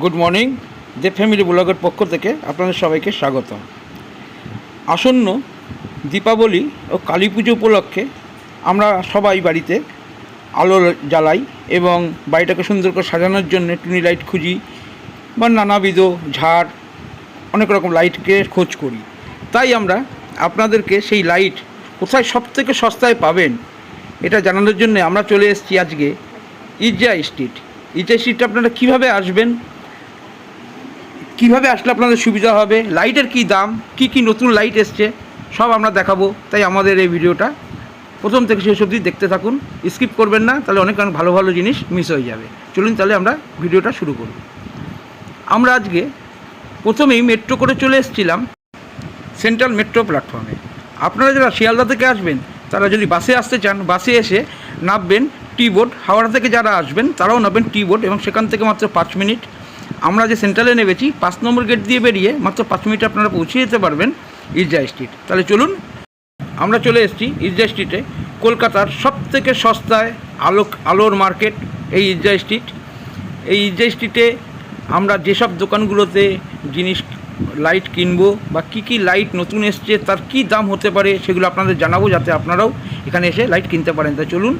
Good morning. দেব family ব্লগের পক্ষ থেকে আপনাদের সবাইকে স্বাগতম। আসন্ন দীপাবলি ও কালী পুজো উপলক্ষে আমরা সবাই বাড়িতে আলো জ্বালাই এবং বাড়িটাকে সুন্দর করে সাজানোর জন্য টুনি লাইট খুঁজি বা নানাবিধ ঝাড় অনেক রকম লাইটকে খোঁজ করি। তাই আমরা আপনাদেরকে সেই লাইট কোথায় সবথেকে সস্তায় পাবেন এটা জানানোর জন্য আমরা চলে এসেছি আজকে ইজা স্ট্রিট। ইজা স্ট্রিটে আপনারা কীভাবে আসবেন, কীভাবে আসলে আপনাদের সুবিধা হবে, লাইটের কী দাম, কী নতুন লাইট এসছে সব আমরা দেখাবো। তাই আমাদের এই ভিডিওটা প্রথম থেকে শেষ অবধি দেখতে থাকুন, স্কিপ করবেন না, তাহলে অনেক ভালো ভালো জিনিস মিস হয়ে যাবে। চলুন তাহলে আমরা ভিডিওটা শুরু করব। আমরা আজকে প্রথমেই মেট্রো করে চলে এসেছিলাম সেন্ট্রাল মেট্রো প্ল্যাটফর্মে। আপনারা যারা শিয়ালদা থেকে আসবেন তারা যদি বাসে আসতে চান, বাসে এসে নামবেন টি বোর্ড। হাওড়া থেকে যারা আসবেন তারাও নামবেন টি বোর্ড এবং সেখান থেকে মাত্র 5 মিনিট। আমরা যে সেন্ট্রালে নেমেছি 5 নম্বর গেট দিয়ে বেরিয়ে মাত্র 5 মিনিটে আপনারা পৌঁছে যেতে পারবেন ইজা স্ট্রিট। তাহলে চলুন, আমরা চলে এসেছি ইজা স্ট্রিটে। কলকাতার সবথেকে সস্তায় আলোর মার্কেট এই ইজা স্ট্রিট। এই ইজা স্ট্রিটে আমরা যেসব দোকানগুলোতে জিনিস লাইট কিনবো বা কী লাইট নতুন এসছে তার কী দাম হতে পারে সেগুলো আপনাদের জানাবো, যাতে আপনারাও এখানে এসে লাইট কিনতে পারেন। তাই চলুন,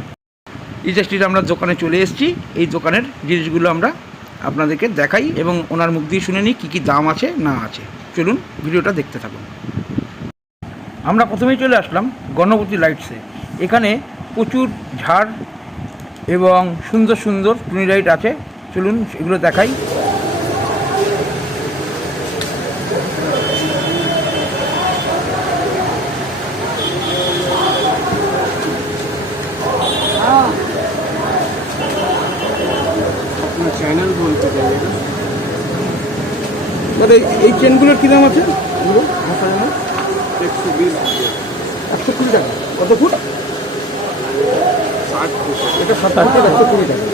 ইজা স্ট্রিটে আমরা দোকানে চলে এসেছি। এই দোকানের জিনিসগুলো আমরা আপনাদেরকে দেখাই এবং ওনার মুখ দিয়ে শুনে নিই কী দাম আছে না আছে। চলুন ভিডিওটা দেখতে থাকুন। আমরা প্রথমেই চলে আসলাম গণপতি লাইটসে। এখানে প্রচুর ঝাড় এবং সুন্দর সুন্দর টুনি লাইট আছে। চলুন এগুলো দেখাই। চ্যানেল বলতে চাই এই চেনগুলোর কী দাম আছে? 120 120 টাকা। কত ফুট? 60 ফুট। এটা 60 ফুট 120 টাকা।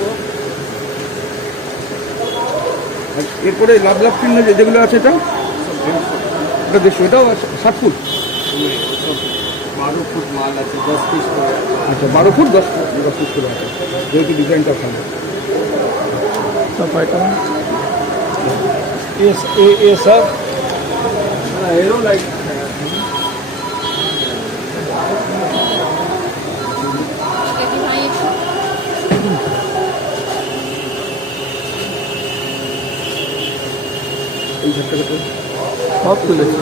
এরপরে লাভ চিহ্ন যেগুলো আছে এটা 150, এটাও 60 ফুট। 12 ফুট মাল আছে, 10 পিস করে। আচ্ছা, 12 ফুট 10 পিস করে আছে, যেহেতু ডিজাইনটা সামনে। ये सब हेरो लाइट এই ঝাড়টাকে সব তুলেছে।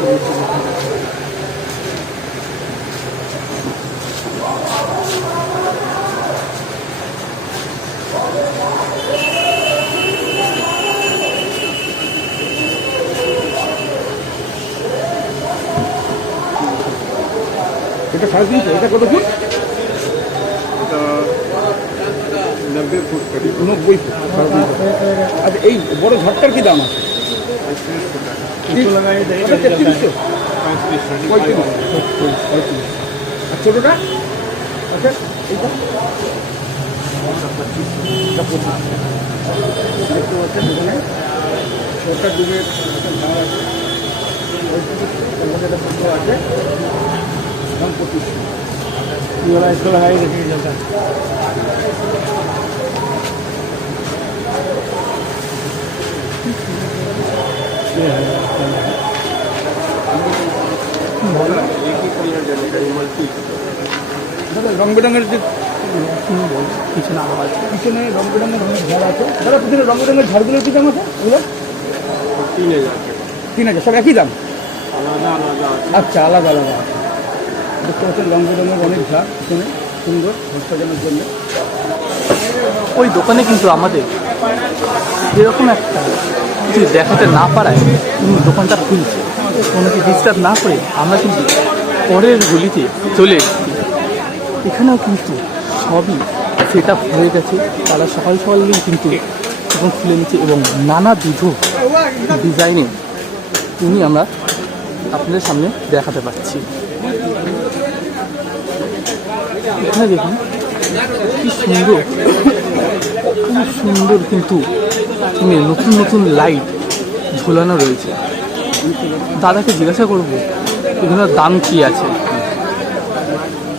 এটা 3.5 ফুট। এটা কত ফুট? এটা 90 ফুট করিব। 90 ফুট। আচ্ছা, এই বড় ঝাড়টার কি দাম আছে? 35 ফুট আছে। কিছু লাগাই দেয় 3300 35 আর ছোটটা? আচ্ছা, এইটা এটা 25 দেখতে পাচ্ছেন এখানে ছোটটা ডুবে একটা ঝাড় আছে, একটা ছোটো আছে, দাম 25। इसको लगाई देखिए जगह দাদা রং বেরঙের যে পিছনে রং বেরঙের অনেক ঝাড় আছে। দাদা পিছনে রং বেরঙের ঝাড়গুলোর কী দাম আছে? এগুলো 3000 3000। সব একই দাম? আলাদা আলাদা আছে। আচ্ছা, আলাদা আলাদা আছে। দেখতে পাচ্ছেন রং বেরঙের অনেক ঝাড় পিছনে, সুন্দর ঘর সাজানোর জন্য। ওই দোকানে কিন্তু আমাদের যেরকম একটা কিছু দেখাতে না পারায় কিন্তু দোকানটা খুলছে, কোনোকে ডিস্টার্ব না করে আমরা কিন্তু পরের গলিতে চলে এসেছি। এখানেও কিন্তু সবই সেট আপ হয়ে গেছে। তারা সকাল সকালেই কিন্তু এখন খুলে নিচ্ছে এবং নানাবিধ ডিজাইনে তিনি আমরা আপনাদের সামনে দেখাতে পাচ্ছি। এখানে দেখুন কি সুন্দর, খুব সুন্দর কিন্তু নতুন নতুন লাইট ঝোলানো রয়েছে। দাদাকে জিজ্ঞাসা করবো এগুলোর দাম কি আছে।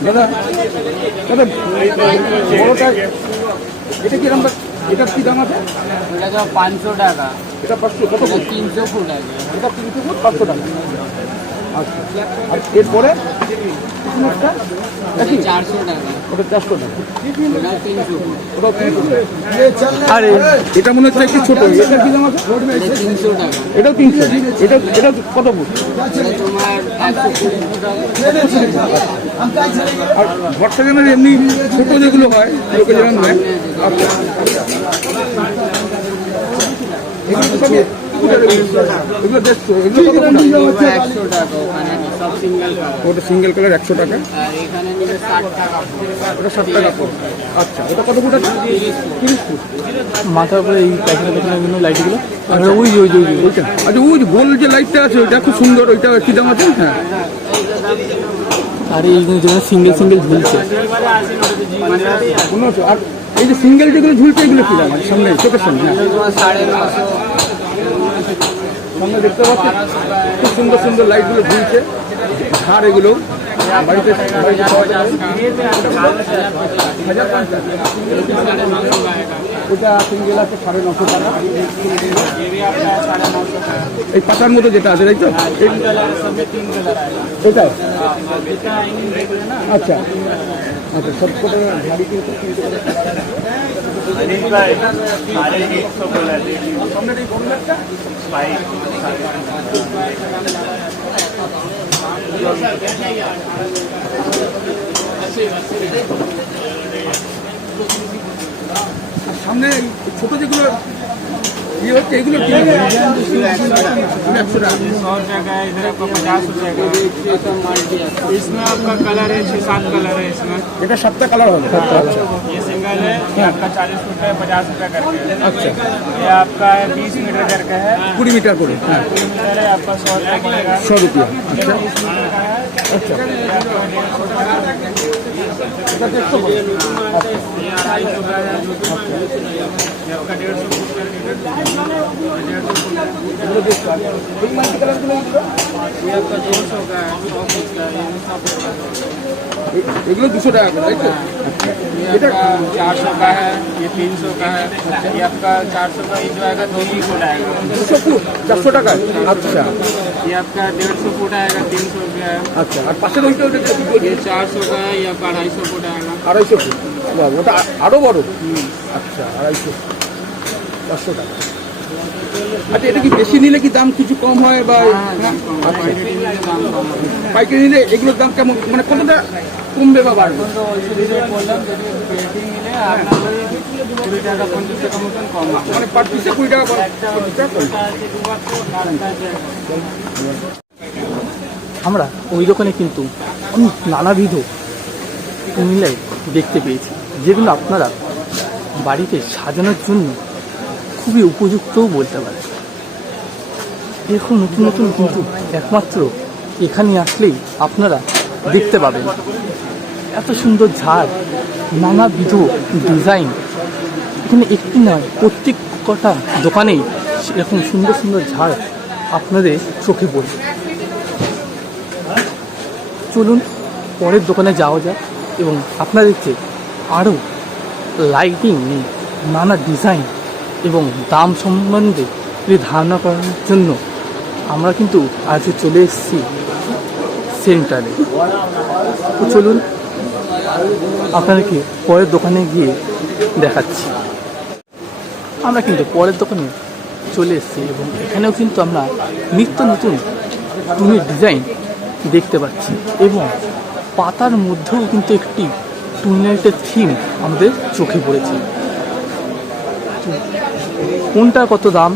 দাদা দাদা বড়টা এটা কিরকম এটার কি দাম আছে? এটা তো 500 টাকা, এটা 500 কত এটা ফুট? 300 ফুট আছে। এটা 300 ফুট 500 টাকা। আচ্ছা, আর এরপরে এখানে একটা এটা 400 টাকা, ওটা 400 টাকা। এটা 300 ফুট, ওটাও 300 টাকা। আরে এটা মনে হচ্ছে একটু ছোট, এটা কি দাম আছে? এটা 300 টাকা, এটাও 300। এটা কত ফুট? এটা তোমার 120 ফুট হবে। আর ঘর সাজানোর এমনি ছোট যেগুলো হয় লোকে যেমন হয়, আচ্ছা, এগুলো তো সবই এগুলো 150, এগুলো কত ফুট? এগুলো 100 টাকা, ওখানে সব সিঙ্গেল কালার। ওটা সিঙ্গেল কালার 100 টাকা, আর এখানে নিলে 60 টাকা ফুট। ওটা 60 টাকা ফুট। আচ্ছা, ওটা কত ফুট আছে? 30 ফুট। মাথার উপরে এই প্যাকেটের লাইটগুলো, আর ওই যে ওই যে ওই যে ওইটা আচ্ছা, ওই যে গোল যে লাইটটা আছে ওইটা খুব সুন্দর, ওইটা কি দাম আছে? হ্যাঁ, আর এইগুলো যেমন সিঙ্গেল সিঙ্গেল ঝুলছে, 1500। আর এই যে সিঙ্গেল যেগুলো ঝুলছে এগুলো কি দাম আছে? সামনে চোখের সামনে, হ্যাঁ, তোমার 950, সামনে দেখতে পাচ্ছি খুব সুন্দর সুন্দর লাইটগুলো ঝুলছে। ঝাড় এগুলো বাড়িতে পাওয়া যায়। 1050, ওটা সিঙ্গেল আছে 950 টাকা। এই পাতার মতো যেটা আছে তাই তো? এটা আচ্ছা আচ্ছা, সব কটা ঝাড়ি কিন্তু সামনের এই বড় লাইটটা সামনে ছোট যেগুলো ইয়ে হচ্ছে এগুলো কি? 100 টাকা। 100 টাকা है, इधर आपको 50 रुपए का। इसमें आपका कलर है, 6-7 कलर है इसमें। এটা 7টা কালার হবে। আচ্ছা ये सिंगल है, ये आपका 40 फुट है, 50 रुपए करके है। আচ্ছা, ये आपका है 20 मीटर करके है, 20 মিটার করে, হ্যাঁ, 20 मीटर है आपका 100 रुपये पड़ेगा। 100 রুপিয়া। আচ্ছা 20 मीटर का है, আচ্ছা, ये आपका 150 টাকা। এটা 150 করে। ये 250 का है, ये आपका 150 फुट करके है। এগুলো বেশ ভালো। এই মাল্টি কালারগুলো ये आपका 200 का है, 100 फुट का है, ये 100 फुट का है। এগুলো 200 টাকা করে তাই তো? ये आपका 400 का है, ये 300 का है, ये आपका 400 का, ये जो आएगा 200 फुट आएगा। 200 ফুট 400 টাকা। আচ্ছা ये आपका 150 फुट आएगा, 300 रुपया है। আচ্ছা, আর পাশের ওইটা ওটা কি বলছি? ये 400 का है, ये आपका 250 फुट आएगा। 250 ফুট। বাহ, ওটা আরো বড়। আচ্ছা 250, 400 টাকা। আচ্ছা, এটা কি বেশি নিলে কি দাম কিছু কম হয় বা? दाम कम है, क्वांटिटी में दाम कम है। পাইকারি নিলে এগুলোর দাম কেমন, মানে কতটা কমবে বা বাড়বে? तो इसलिए बोललाम যদি পেটি মিলে আপনাদের 20 টাকা 50 টাকা মতন কম হবে। মানে পার পিসে 20 টাকা করে, 50 টাকা করে। আমরা ওই দোকানে কিন্তু অনেক নানাবিধ টুনি দেখতে পেয়েছি, যেগুলো আপনারা বাড়িতে সাজানোর জন্য খুবই উপযুক্তও বলতে পারেন। এরকম নতুন নতুন কিন্তু একমাত্র এখানে আসলেই আপনারা দেখতে পাবেন। এত সুন্দর ঝাড়, নানাবিধ ডিজাইন, এখানে একটি নয়, প্রত্যেক কটা দোকানেই এরকম সুন্দর সুন্দর ঝাড় আপনাদের চোখে পড়বে। চলুন পরের দোকানে যাওয়া যাক এবং আপনাদেরকে আরও লাইটিং, নানা ডিজাইন এবং দাম সম্বন্ধে ধারণা করার জন্য আমরা কিন্তু আজ চলে এসেছি সেন্টারে। তো চলুন আপনাদেরকে পরের দোকানে গিয়ে দেখাচ্ছি। আমরা কিন্তু পরের দোকানে চলে এসেছি এবং এখানেও কিন্তু আমরা নিত্য নতুন টুনির ডিজাইন দেখতে পাচ্ছি এবং পাতার মধ্যেও কিন্তু একটি টুনিলাইটের থিম আমাদের চোখে পড়েছে। কোনটা কত দাম,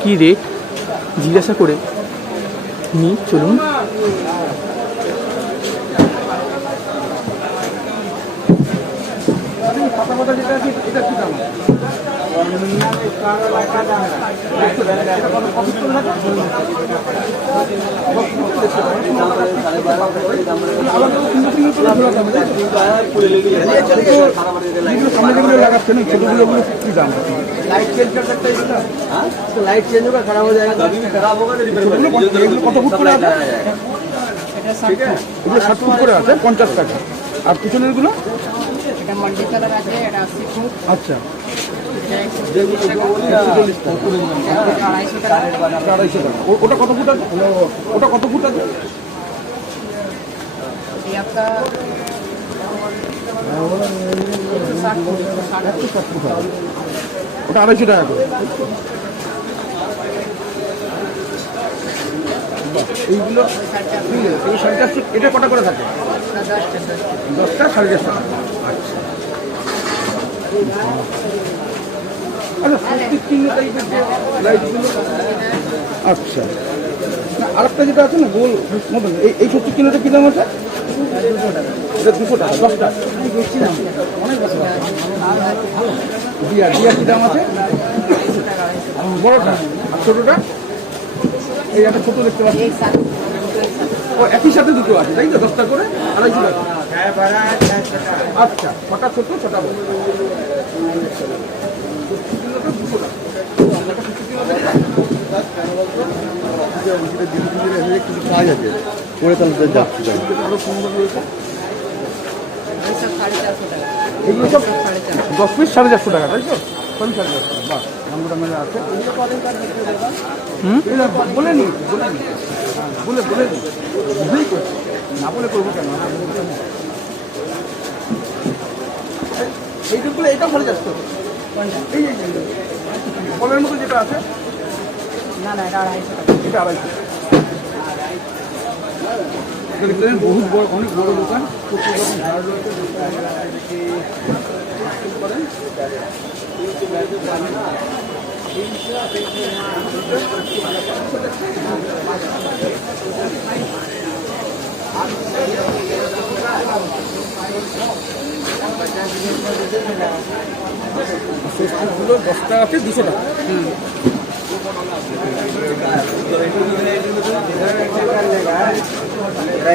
কি রেট জিজ্ঞাসা করে নিই, চলুন। পাতা পাতা যেটা আছে এটা কি দাম? সামনে যেগুলো লাগাচ্ছেন ছোটগুলো কি দাম? लाइट चेंज कर सकते हैं इसका? हाँ, तो लाइट चेंज होगा, खराब हो जाएगा, कभी भी खराब होगा। এগুলো কত ফুট করে আছে? ठीक है, এগুলো 7 ফুট করে আছে, 50 টাকা। আর পিছনের গুলো? এটা মাল্টি কালার আছে, এটা 80 ফুট, আচ্ছা 250 টাকা। ওটা কত ফুট আছে? ওটা কত ফুট আছে? ये आपका 160 फुट 160 ফুট হবে। ওটা 250 টাকা করে। এইগুলো এই 450, এটা কটা করে থাকে? 10টা 450 টাকা। আচ্ছা আচ্ছা, 55 টাইপের যে লাইটগুলো, আচ্ছা না আরেকটা যেটা আছে না গোল মতন, এই 70 কিলোটা কী দাম আছে? এটা 200 টাকা 10টা। অনেক বছর দিয়া দিয়া কী দাম আছে? বড়টা আর ছোটোটা? এই একটা ছোটো দেখতে পাচ্ছি, ও একই সাথে দুটো আছে তাই তো? 10টা করে 250 টাকা। আচ্ছা, 6টা ছোটো 6টা বড়। 200 টাকা। কাজ আছে করে তাহলে যাচ্ছি আরো সুন্দর রয়েছে सब 450 টাকা। এইগুলো সব 450 10 পিস 450 টাকা তাই তো? 450 বাহ, নাম্বারটা মেলা আছে। এটা বলে নি বলে নি বুঝেই করছি, না বলে করবো কেন? এইটুকুলো এটা ভালো যাচ্ছে এই বলের মতো যেটা আছে না না এটা 250 টাকা। এটা 250। দেখতে বহুত বড়, অনেক বড় দোকান, প্রচুর রকম ঝাড় রয়েছে। গুলো 10টা আছে 200 টাকা।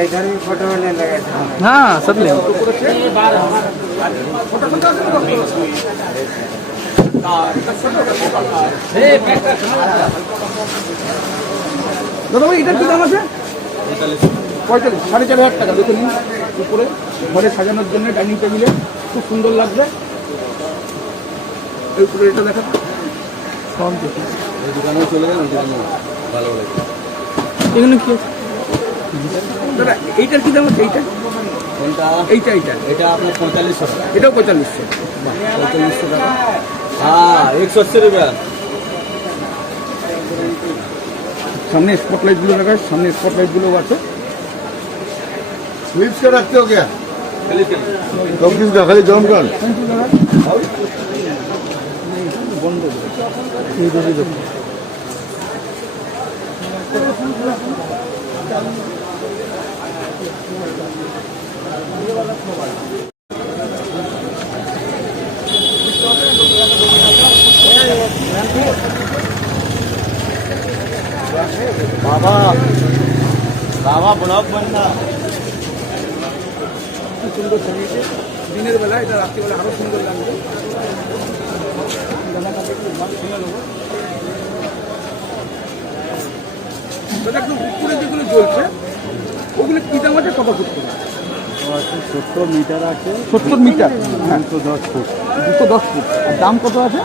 इधर भी फोटो ले लगा था। हाँ सब ले দাদা ভাই এটার কি দাম আছে? 45, 4,500 টাকা। দেখে নিন উপরে ঘরে সাজানোর জন্য ডাইনিং টেবিলে খুব সুন্দর লাগবে। এই উপরে এটা দেখা कौन देखी দোকানে চলে গেলাম ভালো লাগে। এগুলো কি আছে? দাদা এইটার কি দাম আছে? এইটা কোনটা? এইটা এইটা এটা আপনার 4500 টাকা। এটাও 4500। 4500 টাকা। হ্যাঁ 180 रुपया। সামনে স্পটলাইটগুলো রাখা, সামনে স্পটলাইটগুলোও আছে। स्वीप्स का रखते हो क्या? तो किसका खाली जम कर বন্ধ এই দেখি দেখো बाबा बाबा ब्लॉक बनना। খুব সুন্দর সাজিয়েছে। দিনের বেলা এটা রাত্রিবেলা আরও সুন্দর লাগবে। দাদা একটু উপরে যেগুলো জ্বলছে ওগুলো কি দাম আছে? কত ফুট করে? 70 मीटर আছে। 70 মিটার, হ্যাঁ 210 ফুট। 210 ফুট। আর দাম কত আছে?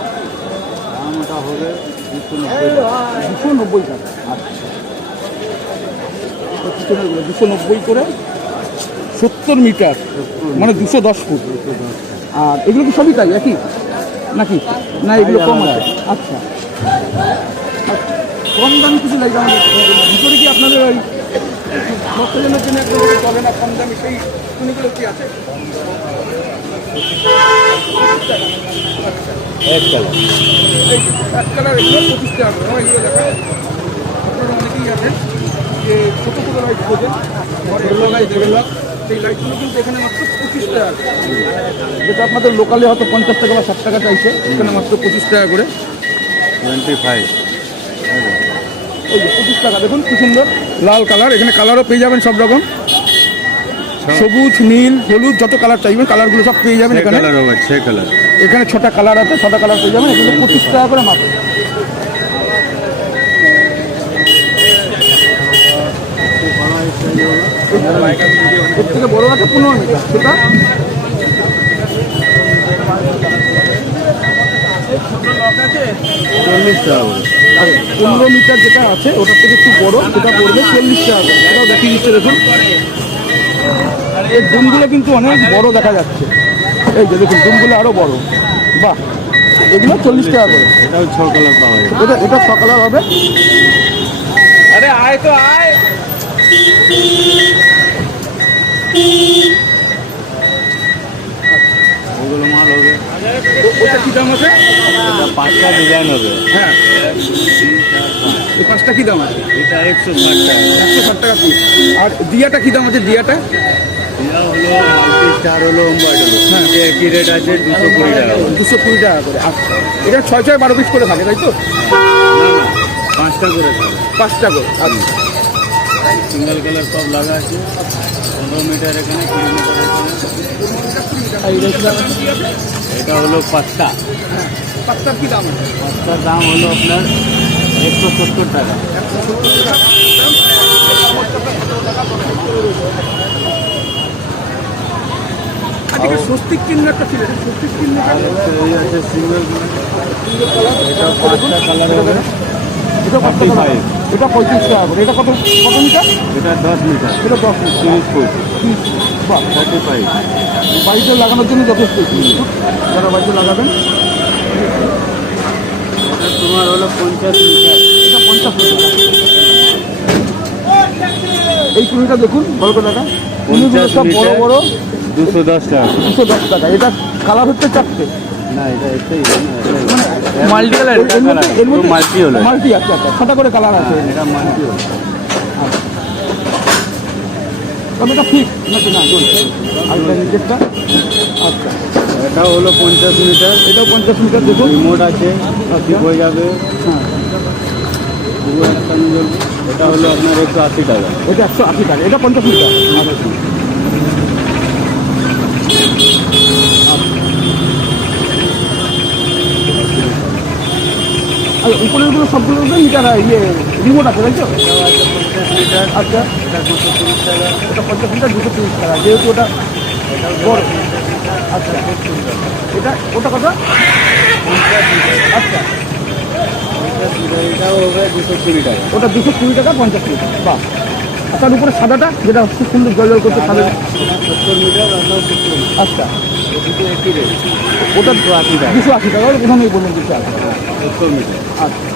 দাম ওটা হবে 290 টাকা। 290 টাকা। আচ্ছা, পিছনেরগুলো 290 করে 70 মিটার, মানে 210 ফুট। আর এগুলো কি সবই তাই একই নাকি? না এগুলো কম আছে? আচ্ছা, কম দামি কিছু লাইট আমাদের ভিতরে কি আপনাদের ওই ভক্তজনের জন্য একটা চলে না কম দামি সেই টুনিগুলো কি আছে? এক কালার। এই এক কালার এগুলো 25 টাকা করে। আমার এগুলো দেখা আপনারা অনেকেই আছেন যে ছোটো ছোটো লাইট খোঁজেন, সেই লাইটগুলো কিন্তু এখানে মাত্র 25 টাকা, যেটা আপনাদের লোকালে হয়তো 50 টাকা বা 60 টাকা চাইছে, এখানে মাত্র 25 টাকা করে। 25। এই যে 25 টাকা, দেখুন কি সুন্দর লাল কালার। এখানে কালারও পেয়ে যাবেন সব রকম, সবুজ নীল হলুদ যত কালার চাইবেন কালারগুলো সব পেয়ে যাবেন এখানে। कलर होगा 6 कलर। এখানে 6টা কালার আছে, 6টা কালার পেয়ে যাবেন। এগুলো 25 টাকা করে মাত্র। এর থেকে বড় আছে 15 মিটার, সেটা 40 টাকা করে। আর 15 মিটার যেটা আছে ওটার থেকে একটু বড়, সেটা পড়বে 40 টাকা করে। সেটাও দেখিয়ে দিচ্ছে দেখুন। এই ডুমগুলো কিন্তু অনেক বড় দেখা যাচ্ছে, এই যে দেখুন ডুমগুলো আরও বড়। বাহ, এগুলো 40 টাকা করে। এটাও 6 কালার পাওয়া যায়। এটা সকালে হবে। अरे आए तो आए। ওগুলো মাল হবে। ওটা কি দাম আছে? এটা 5টা ডিজাইন হবে। হ্যাঁ, এই 5টা কি দাম আছে? এটা 160 টাকা। 160 টাকা পিস। আর দিয়াটা কি দাম আছে? দিয়াটা এটা হলো মাল্টি স্টার হলো ওম্বাইড হলো। হ্যাঁ। এটা একই রেট আছে 220 টাকা করে। 220 টাকা করে। আচ্ছা, এটা 6-6-12 পিস করে থাকে, তাই তো? না না 5টা করে থাকে। 5টা করে। আচ্ছা, সিঙ্গেল কালার সব লাগা আছে। 15 মিটার এখানে, 20 মিটার এখানে। এটা হলো 5টা। 5টার কি দাম আছে? 5টার দাম হলো আপনার 170 টাকা। আজকে স্বস্তিক চিহ্ন একটা ছিল, স্বস্তিক চিহ্ন আর একটা এই আছে সিঙ্গেল এটা 5টা কালার হবে। এটা কত টাকা? এটা 35 টাকা করে। এটা কত কত মিটার? এটা 10 মিটার। এটা 10 মিটার। 30 ফুট। বাহ, 45। বাড়িতে লাগানোর জন্য যথেষ্ট। যারা বাড়িতে লাগাবেন, এটা তোমার হলো 50 মিটার। এটা 50 টাকা। এই টুনিটা দেখুন, বড় করে টাকা। টুনিগুলো 50 সব বড় মিটার। বড়, 210 টাকা। 210 টাকা। এটা কালার হচ্ছে 4টে। না এটা এটাই মাল্টি কালার। এর মধ্যে মাল্টি হলো। মাল্টি আছে, আচ্ছা 6টা করে কালার আছে। এটা মাল্টি হলো। তবে এটা ফিক্স নাকি না? চলছে। আর এটা নিজেরটা। আচ্ছা, এটা হলো 50 মিটার। এটাও 50 মিটার দেখুন। রিমোট আছে, ঠিক হয়ে যাবে। হ্যাঁ, পুরো একটা জ্বলবে। এটা হলো আপনার 180 টাকা। এটা 180 টাকা। এটা 50 মিটার। আর উপরেরগুলো সবগুলো মিটার রিমোট আছে, তাই তো? এটাও আছে 50 মিটার। আচ্ছা, এটা 230 টাকা। এটা 50 মিটার 230 টাকা, যেহেতু ওটা এটাও বড়। 50 মিটার। আচ্ছা, এটা ওটা কত? 50 মিটার। আচ্ছা, 50 মিটার। এটাও হবে 220 টাকা। ওটা 220 টাকা 50 মিটার। বাহ। আর তার উপরে সাদাটা যেটা খুব সুন্দর জল জল করছে, সাদা। 70 মিটার আর 70 মিটার। আচ্ছা, দুটো একই রেট। ওটা 280 টাকা। 280 টাকা। ওটা প্রথমেই বললেন 280 টাকা। 70 মিটার। আচ্ছা,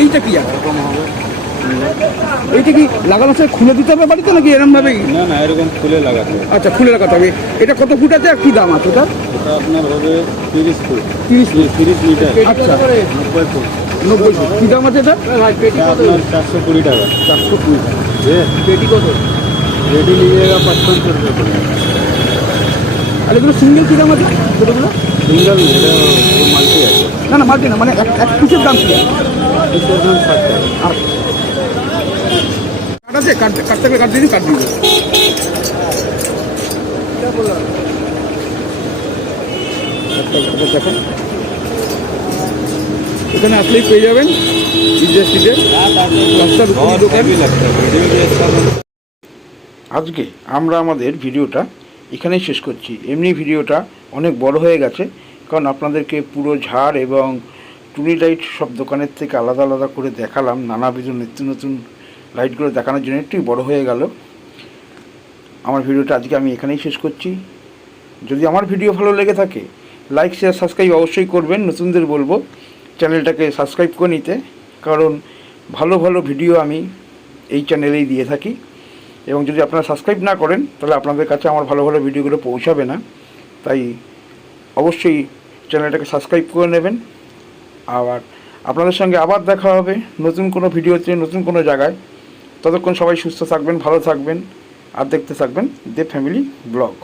এইটা কি আছে? এরকম হবে। এইটা কি লাগানো আছে খুলে দিতে হবে বাড়িতে নাকি এরমভাবেই? না না এরকম খুলে লাগাতে হবে। আচ্ছা, খুলে লাগাতে হবে। এটা কত ফুট আছে আর কি দাম আছে ওটা? এটা আপনার হবে 30 ফুট। 30 ফুট। 30 মিটার। আচ্ছা, 90 ফুট। 90 ফুট। কি দাম আছে এটা? এটা আপনার 420 টাকা। 420 টাকা। पेटी कत रेडी लीजिएगा 55 रुपये पड़ेगा। আর এগুলো সিঙ্গেল কি দাম আছে ছোটোগুলো? सिंगल माल्टी है। না না, মাল্টি না, মানে এক পিসের দাম কি? इसका दाम 60 टाका। আর কাট আছে? কাটতে হবে, কাট দিন, কাট দিন। দেখেন, এখানে আসলেই পেয়ে যাবেন ইন্ডাস্ট্রিতে রাস্তার উপরই দোকান। আজকে আমরা আমাদের ভিডিওটা এখানেই শেষ করছি। এমনি ভিডিওটা অনেক বড় হয়ে গেছে, কারণ আপনাদেরকে পুরো ঝাড় এবং টুনি লাইট সব দোকানের থেকে আলাদা আলাদা করে দেখালাম। নানাবিধ নিত্য নতুন লাইটগুলো দেখানোর জন্য একটু বড় হয়ে গেল। আমার ভিডিওটা আজকে আমি এখানেই শেষ করছি। যদি আমার ভিডিও ভালো লেগে থাকে, লাইক শেয়ার সাবস্ক্রাইব অবশ্যই করবেন। নতুনদের বলবো চ্যানেলটাকে সাবস্ক্রাইব করে নিতে, কারণ ভালো ভালো ভিডিও আমি এই চ্যানেলেই দিয়ে থাকি। এবং যদি আপনারা সাবস্ক্রাইব না করেন, তাহলে আপনাদের কাছে আমার ভালো ভালো ভিডিওগুলো পৌঁছাবে না। তাই অবশ্যই চ্যানেলটাকে সাবস্ক্রাইব করে নেবেন। আবার আপনাদের সঙ্গে আবার দেখা হবে নতুন কোনো ভিডিওতে, নতুন কোনো জায়গায়। ততক্ষণ সবাই সুস্থ থাকবেন, ভালো থাকবেন, আর দেখতে থাকবেন দেব ফ্যামিলি ব্লগ।